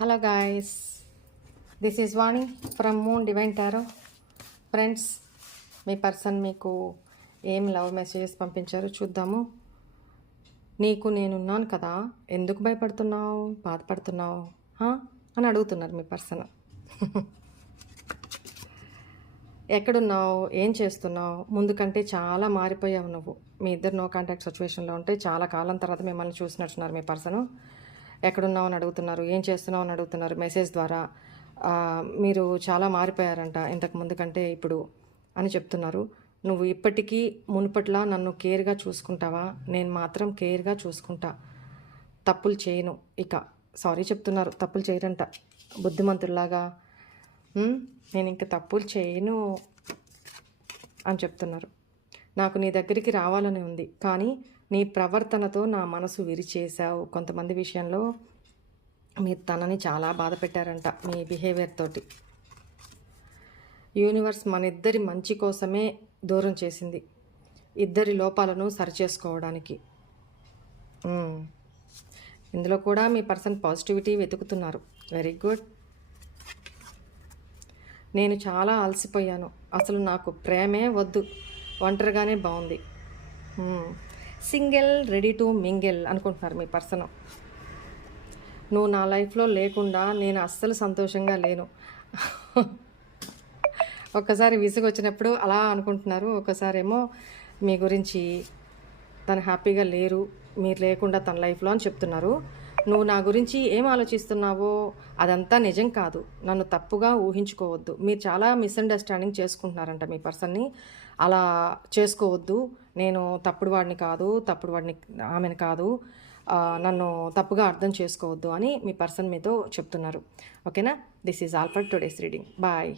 Hello guys, this is Vani from moon divine tarot. Friends, me person మీకు ఏం love messages పంపించారో చూద్దాము. నీకు నేనున్నాను కదా, ఎందుకు భయపడుతున్నావు, బాధపడుతున్నావు అని అడుగుతున్నారు మీ పర్సన్. ఎక్కడున్నావు, ఏం చేస్తున్నావు, ముందు కంటే చాలా మారిపోయావు నువ్వు. మీ ఇద్దరు నో కాంటాక్ట్ సిచ్యువేషన్లో ఉంటే చాలా కాలం తర్వాత మిమ్మల్ని చూసినట్టున్నారు మీ పర్సను. ఎక్కడున్నావు అని అడుగుతున్నారు, ఏం చేస్తున్నావు అని అడుగుతున్నారు మెసేజ్ ద్వారా. మీరు చాలా మారిపోయారంట ఇంతకు ముందు కంటే ఇప్పుడు అని చెప్తున్నారు. నువ్వు ఇప్పటికీ మునుపట్లా నన్ను కేర్గా చూసుకుంటావా? నేను మాత్రం కేర్గా చూసుకుంటా, తప్పులు చేయను. ఇక సారీ చెప్తున్నారు, తప్పులు చేయరంట బుద్ధిమంతుల్లాగా. నేను ఇంక తప్పులు చేయను అని చెప్తున్నారు. నాకు నీ దగ్గరికి రావాలని ఉంది, కానీ నీ ప్రవర్తనతో నా మనసు విరిచేశావు. కొంతమంది విషయంలో మీరు తనని చాలా బాధ పెట్టారంట మీ బిహేవియర్ తోటి. యూనివర్స్ మన ఇద్దరి మంచి కోసమే దూరం చేసింది, ఇద్దరి లోపాలను సరిచేసుకోవడానికి. ఇందులో కూడా మీ పర్సన్ పాజిటివిటీ వెతుకుతున్నారు. Very good. నేను చాలా అలసిపోయాను, అసలు నాకు ప్రేమే వద్దు, ఒంటరిగానే బాగుంది. సింగిల్ రెడీ టు మింగిల్ అనుకుంటున్నారు మీ పర్సన్. నువ్వు నా లైఫ్లో లేకుండా నేను అస్సలు సంతోషంగా లేను. ఒక్కసారి విసుగు వచ్చినప్పుడు అలా అనుకుంటున్నారు, ఒక్కసారేమో మీ గురించి తను హ్యాపీగా లేరు, మీరు లేకుండా తన లైఫ్లో అని చెప్తున్నారు. నువ్వు నా గురించి ఏం ఆలోచిస్తున్నావో అదంతా నిజం కాదు, నన్ను తప్పుగా ఊహించుకోవద్దు. మీరు చాలా మిస్అండర్స్టాండింగ్ చేసుకుంటున్నారంట మీ పర్సన్ని. అలా చేసుకోవద్దు, నేను తప్పుడు వాడిని కాదు, తప్పుడు వాడిని ఆమెను కాదు, నన్ను తప్పుగా అర్థం చేసుకోవద్దు అని మీ పర్సన్ మీతో చెప్తున్నారు. ఓకేనా? This is all for today's reading. Bye.